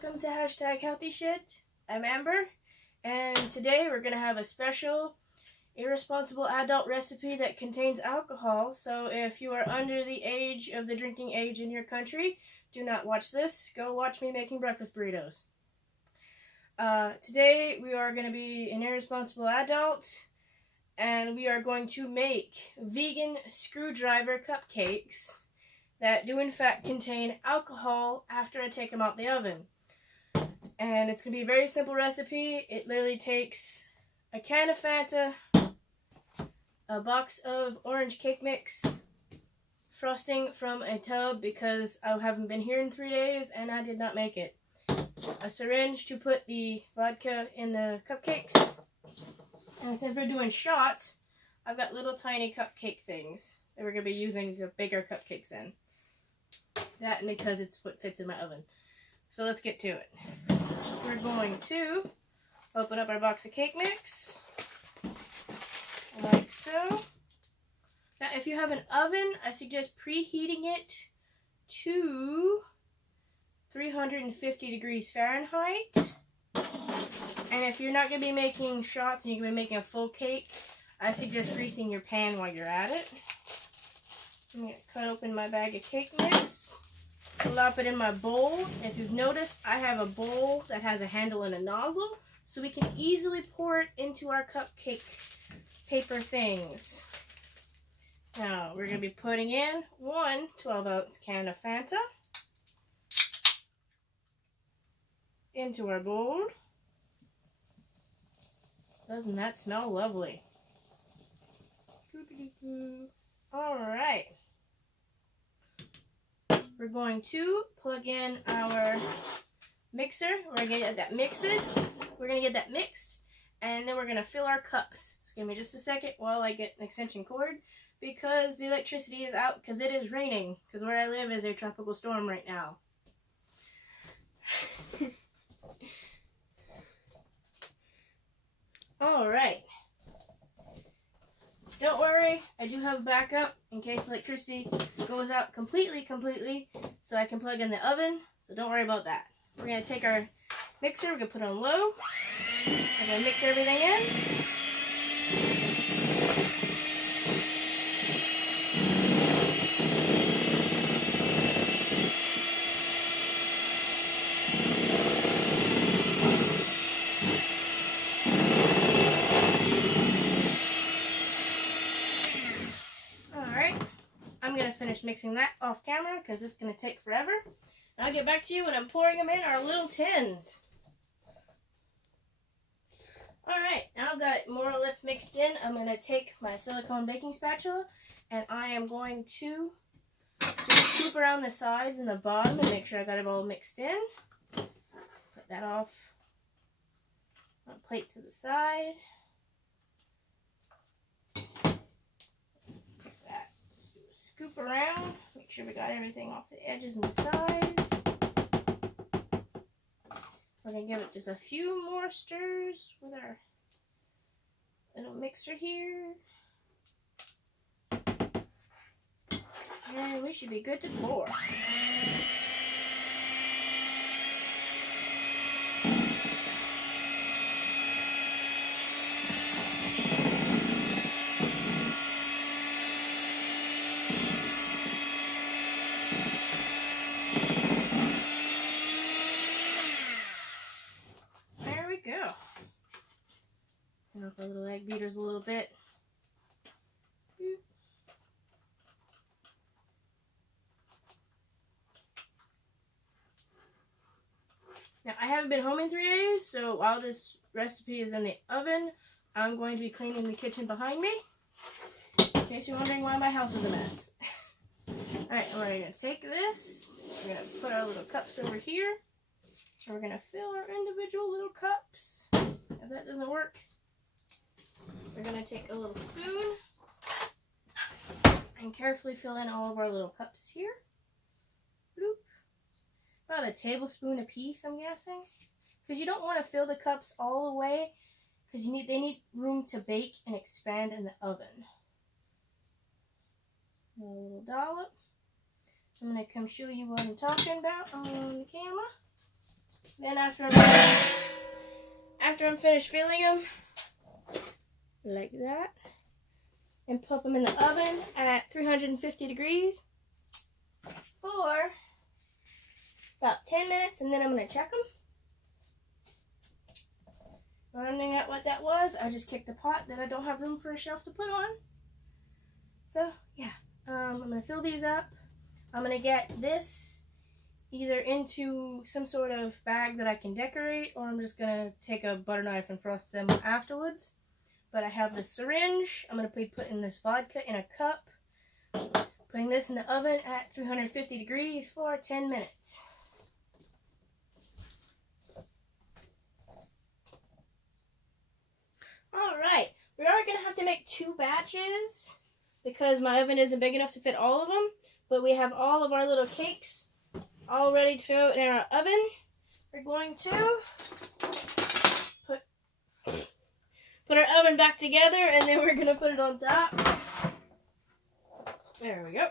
welcome to #HealthyShit. I'm Amber, and today we're going to have a special irresponsible adult recipe that contains alcohol. So if you are under the age of the drinking age in your country, do not watch this. Go watch me making breakfast burritos. Today we are going to be an irresponsible adult, and we are going to make vegan screwdriver cupcakes that do in fact contain alcohol after I take them out the oven. And it's going to be a very simple recipe. It literally takes a can of Fanta, a box of orange cake mix, frosting from a tub because I haven't been here in 3 days and I did not make it, a syringe to put the vodka in the cupcakes, and since we're doing shots, I've got little tiny cupcake things that we're going to be using the bigger cupcakes in. That and because it's what fits in my oven. So let's get to it. We're going to open up our box of cake mix, like so. Now if you have an oven, I suggest preheating it to 350 degrees Fahrenheit. And if you're not going to be making shots and you're going to be making a full cake, I suggest greasing your pan while you're at it. I'm going to cut open my bag of cake mix, plop it in my bowl. If you've noticed, I have a bowl that has a handle and a nozzle, so we can easily pour it into our cupcake paper things. Now, we're going to be putting in one 12-ounce can of Fanta into our bowl. Doesn't that smell lovely? Alright. We're going to plug in our mixer. We're going to get that mixed. We're going to get that mixed. And then we're going to fill our cups. Just give me just a second while I get an extension cord, because the electricity is out because it is raining. Because where I live is a tropical storm right now. Alright. Don't worry, I do have a backup in case electricity goes out completely, so I can plug in the oven, so don't worry about that. We're going to take our mixer, we're going to put it on low, we're going to mix everything in. I'm going to finish mixing that off camera because it's going to take forever. And I'll get back to you when I'm pouring them in our little tins. Alright, now I've got it more or less mixed in. I'm going to take my silicone baking spatula and I am going to just scoop around the sides and the bottom and make sure I got it all mixed in. Put that off on a plate to the side. Scoop around, make sure we got everything off the edges and the sides. We're going to give it just a few more stirs with our little mixer here. And we should be good to pour. Off our little egg beaters a little bit. Now I haven't been home in 3 days, so while this recipe is in the oven, I'm going to be cleaning the kitchen behind me, in case you're wondering why my house is a mess. Alright, we're going to take this, we're going to put our little cups over here, and we're going to fill our individual little cups. If that doesn't work, we're going to take a little spoon and carefully fill in all of our little cups here. Bloop. About a tablespoon a piece, I'm guessing. Because you don't want to fill the cups all the way, because they need room to bake and expand in the oven. A little dollop. I'm going to come show you what I'm talking about on the camera. Then after I'm finished filling them, like that, and pop them in the oven at 350 degrees for about 10 minutes, and then I'm going to check them. Finding out what that was, I just kicked the pot that I don't have room for a shelf to put on. So, yeah, I'm going to fill these up. I'm going to get this either into some sort of bag that I can decorate, or I'm just going to take a butter knife and frost them afterwards. But I have the syringe. I'm going to be putting this vodka in a cup, putting this in the oven at 350 degrees for 10 minutes. Alright, we are going to have to make 2 batches because my oven isn't big enough to fit all of them, but we have all of our little cakes all ready to go in our oven. We're going to put our oven back together, and then we're going to put it on top. There we go.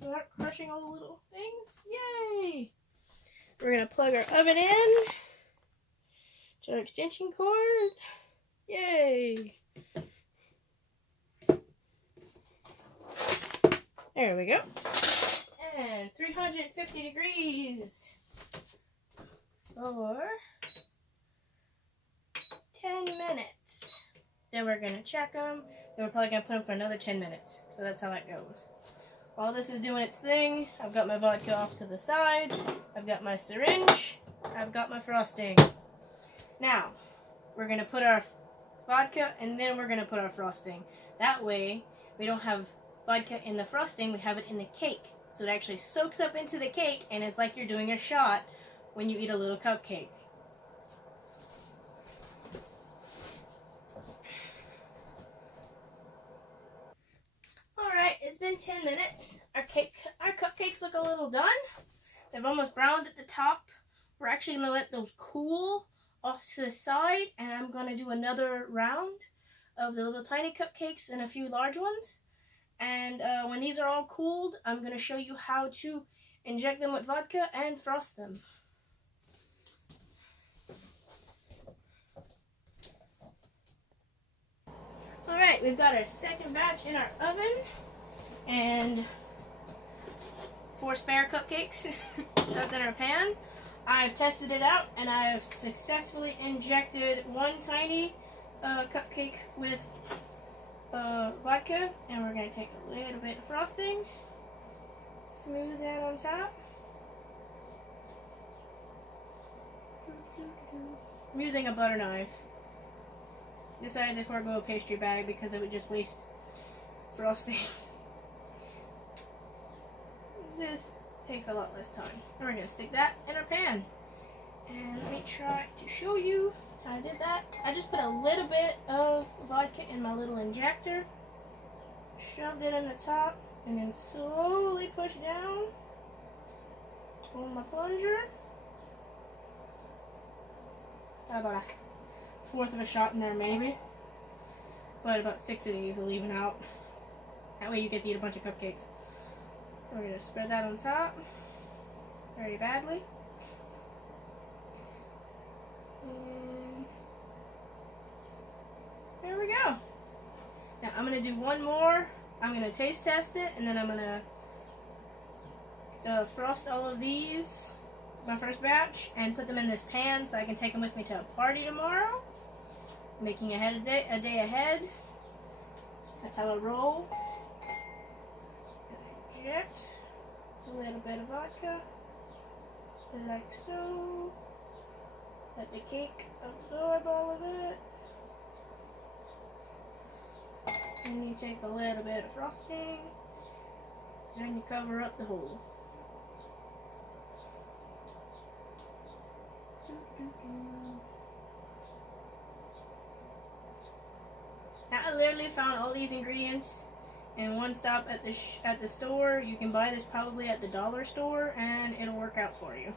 Start crushing all the little things. Yay! We're going to plug our oven in to our extension cord. Yay! There we go. And 350 degrees for 10 minutes. Then we're going to check them. Then we're probably going to put them for another 10 minutes. So that's how that goes. While this is doing its thing, I've got my vodka off to the side. I've got my syringe. I've got my frosting. Now, we're going to put our vodka and then we're going to put our frosting. That way, we don't have vodka in the frosting, we have it in the cake. So it actually soaks up into the cake and it's like you're doing a shot when you eat a little cupcake. Alright, it's been 10 minutes. Our cupcakes look a little done. They've almost browned at the top. We're actually going to let those cool off to the side, and I'm going to do another round of the little tiny cupcakes and a few large ones. And when these are all cooled, I'm going to show you how to inject them with vodka and frost them. Alright, we've got our second batch in our oven, and 4 spare cupcakes left in our pan. I've tested it out, and I've successfully injected 1 tiny cupcake with vodka, and we're going to take a little bit of frosting, smooth that on top. I'm using a butter knife. Decided to forego a pastry bag because it would just waste frosting. This takes a lot less time. And we're going to stick that in our pan. And let me try to show you how I did that. I just put a little bit of vodka in my little injector, shoved it in the top, and then slowly push down on my plunger. Got about a 1/4 of a shot in there maybe, but about 6 of these will even out. That way you get to eat a bunch of cupcakes. We're going to spread that on top very badly. And there we go. Now I'm going to do one more. I'm going to taste test it, and then I'm going to frost all of these, my first batch, and put them in this pan so I can take them with me to a party tomorrow. Making a day ahead. That's how I roll. Inject a little bit of vodka, like so. Let the cake absorb all of it. And you take a little bit of frosting, and you cover up the hole. Now I literally found all these ingredients in one stop at the store. You can buy this probably at the dollar store, and it'll work out for you.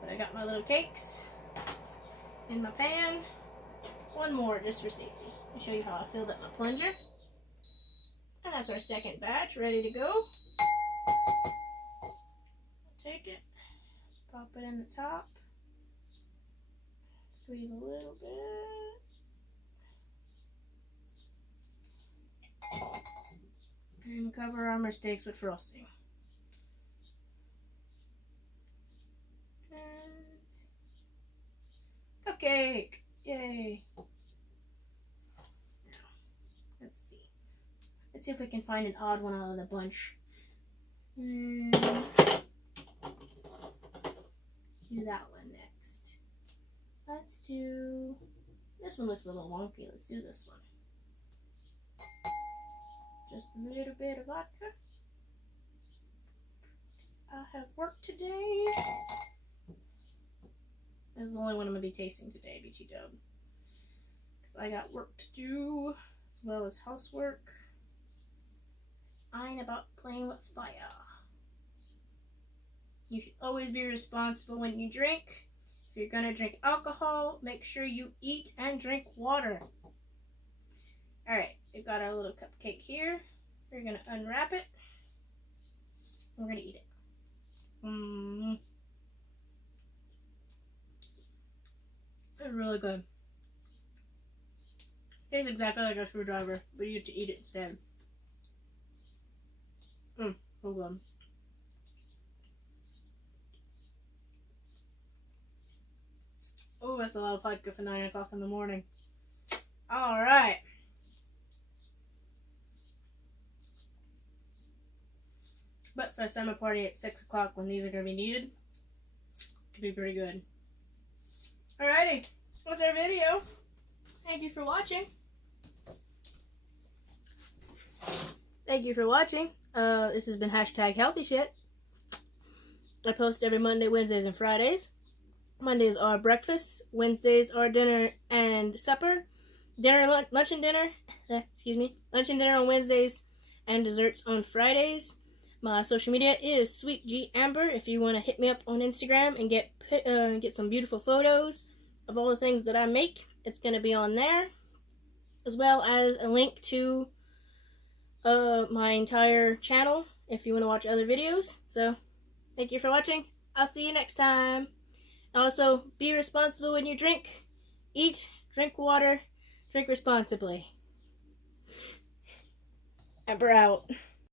But I got my little cakes in my pan. One more just for safety. I'll show you how I filled up my plunger. And that's our second batch ready to go. Take it, Pop it in the top. Squeeze a little bit. And cover our mistakes with frosting. And cupcake! Yay! Now, let's see. Let's see if we can find an odd one out of the bunch. And do that one next. Let's do... This one looks a little wonky. Let's do this one. Just a little bit of vodka. I have work today. This is the only one I'm going to be tasting today, BT Dub. Because I got work to do, as well as housework. I ain't about playing with fire. You should always be responsible when you drink. If you're going to drink alcohol, make sure you eat and drink water. Alright, we've got our little cupcake here. We're going to unwrap it. We're going to eat it. It's really good. Tastes exactly like a screwdriver, but you get to eat it instead. So good. Oh, that's a lot of vodka for 9 o'clock in the morning. Alright. But for a summer party at 6 o'clock when these are going to be needed, it could be pretty good. Alrighty, that's our video. Thank you for watching. Thank you for watching. This has been #HealthyShit. I post every Monday, Wednesdays, and Fridays. Mondays are breakfast. Wednesdays are dinner and supper. Lunch and dinner. Excuse me. Lunch and dinner on Wednesdays, and desserts on Fridays. My social media is SweetGAmber. If you want to hit me up on Instagram and get some beautiful photos of all the things that I make, it's going to be on there, as well as a link to my entire channel if you want to watch other videos. So, thank you for watching. I'll see you next time. Also, be responsible when you drink. Eat, drink water, drink responsibly. Amber out.